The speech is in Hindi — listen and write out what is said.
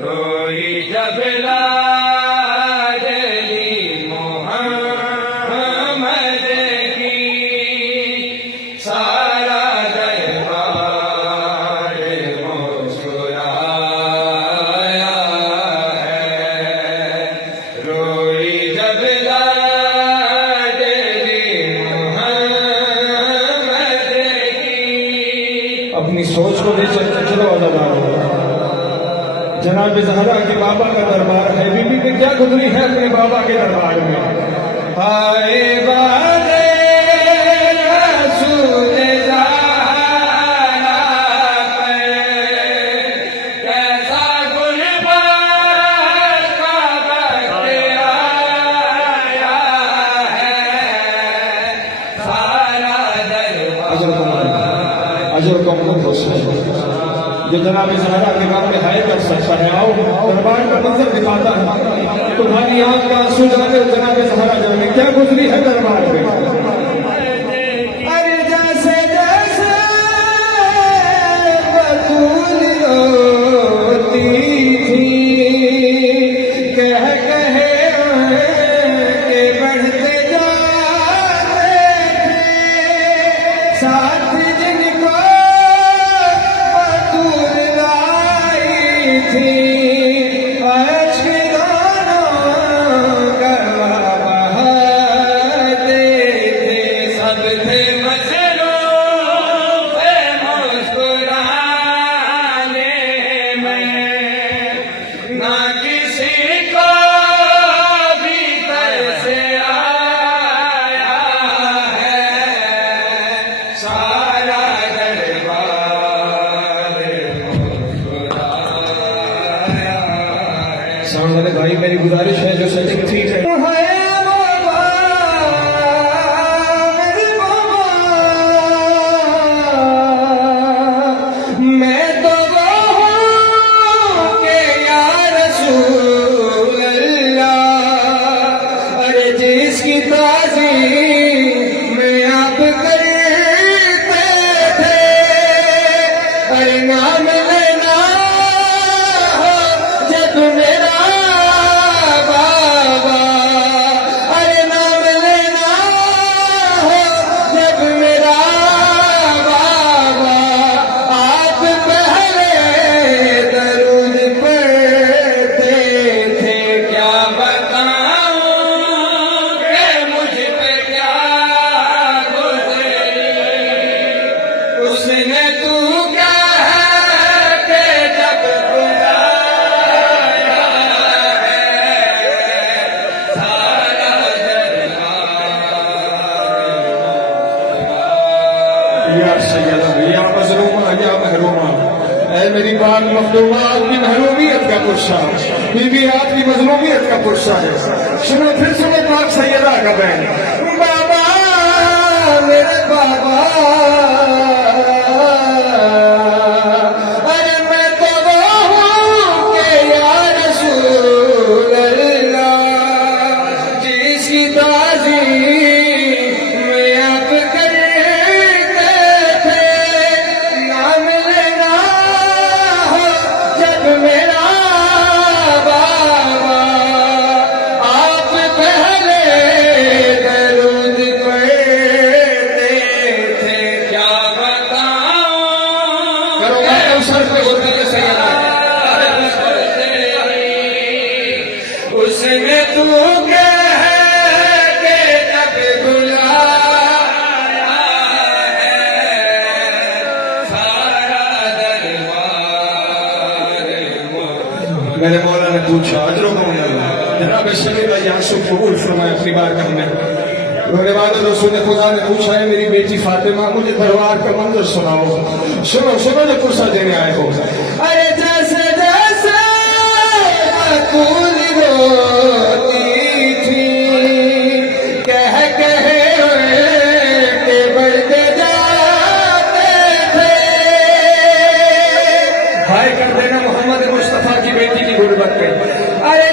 रोई जब लाडली मोहम्मद की, सारा दरबार मुस्कुराया है। रोई जब लाडली मोहम्मद की। अपनी सोच को ले चलते चलो अदाबार जनाब ज़हरा के बाबा का दरबार है। बीबी पे क्या गुजरी है अपने बाबा के दरबार में। हाय बादे रसूल ज़हरा पे कैसा गुलबार का वक्त आया है। सारा अजर को जो जनाब ज़हरा के बाप में है कर सकता है। आओ दरबार का मंजर दिखाता है। तुम्हारी आंख का आंसू जाने जनाब ज़हरा जाने क्या गुजरी है दरबार में। अरे जैसे जैसे बतूल रोती थी, कह कहे के बढ़ते जाते थे। साथ जिनको बतूल लाई थी, अश्क दोनों गवा बहाते थे। सब थे मसरूफ मुस्कुराने में, ना किसी को भी तरस आया है। सारा दरबार मुस्कुराया है। साउंड वाले भाई मेरी गुजारिश है जो सेटिंग ठीक है। मैं तो वो हूँ कि या रसूल अल्लाह, अरे जिसकी ताज़ीम में आप करते थे। अरे नाम लेना हो जब मेरा बाबा, अरे नाम लेना हो जब मेरा बाबा, आप पहले दरूद पढ़ते थे। क्या बताऊं कि मुझ पे क्या गुजरी, उसने तू क्या है कि जब बुलाया है। सारा या सैयदा या मजलूमा या महरूमा, ऐ मेरी बात मखदूमा आपकी महरूमियत का पुरसा, बीबी आपकी मजलूमियत का पुरसा है। सुनो फिर सुनो पाक सैयदा का बैन। बाबा मेरे बाबा, अरे मैं तो वो हूँ कि या रसूल अल्लाह, जिसकी ताज़ीम में आप करते थे। नाम लेना हो जब मेरा बाबा, आप पहले दरूद पढ़ते थे। क्या बताऊं करो बात सर पे होती है सैयदा। उसने तू कह के जब बुलाया है। सारा दरबार मेरे मौला ने पूछा अजरों को जनाब शरीर यासुफ कबूल फरमाए अपनी बारगाह में। रोने वाले रसूल खुदा ने पूछा है मेरी बेटी फातिमा मुझे दरबार का मंजर सुनाओ। सुनो सुनो जो पुरसा देने आए हो। अरे जैसे जैसे बतूल रोती थी, कह कहे के बढ़ते जाते थे। हाय कर देना मोहम्मद मुस्तफा की बेटी की गुर्बत पे। अरे